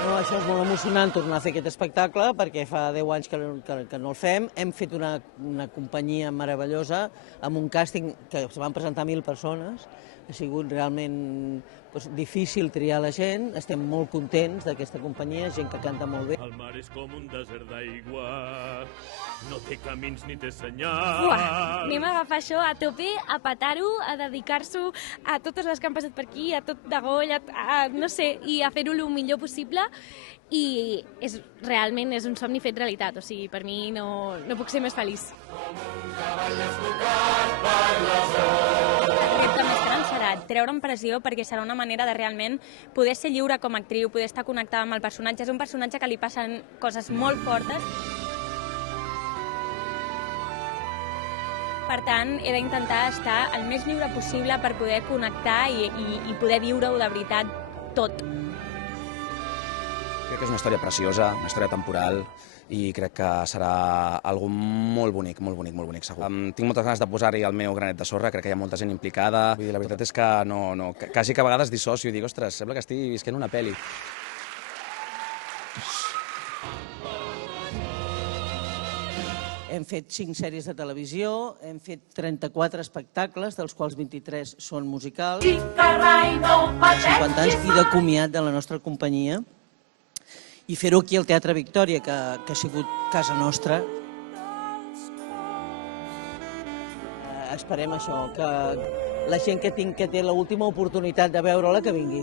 Bueno, això és molt emocionant tornar a fer aquest espectacle perquè fa 10 anys que no el fem. Hem fet una companyia meravellosa amb un càsting que se van presentar 1.000 persones. Ha sigut realment difícil triar la gent. Estem molt contents d'aquesta companyia, gent que canta molt bé. El mar és com un desert d'aigua, no té camins ni té senyals. Uah, anem a agafar això a tope, a petar-ho, a dedicar-s'ho a totes les que han passat per aquí, a tot de goll, no sé, i a fer-ho el millor possible. I realment és un somni fet realitat, o sigui, per mi no puc ser més feliç. El repte més gran serà treure'm pressió perquè serà una manera de realment poder ser lliure com a actriu, poder estar connectada amb el personatge. És un personatge que li passen coses molt fortes. Per tant, he d'intentar estar el més lliure possible per poder connectar i poder viure-ho de veritat tot. Crec que és una història preciosa, una història temporal, i crec que serà algo molt bonic, segur. Tinc moltes ganes de posar-hi el meu granet de sorra, crec que hi ha molta gent implicada. Vull dir, la veritat és que quasi que a vegades dissocio i dic, ostres, sembla que estigui visquent una pel·li. Hem fet 5 sèries de televisió, hem fet 34 espectacles, dels quals 23 són musicals. 50 anys i de comiat de la nostra companyia. I fer-ho aquí al Teatre Victòria, que ha sigut casa nostra. Esperem això, que la gent que té l'última oportunitat de veure-la, que vingui.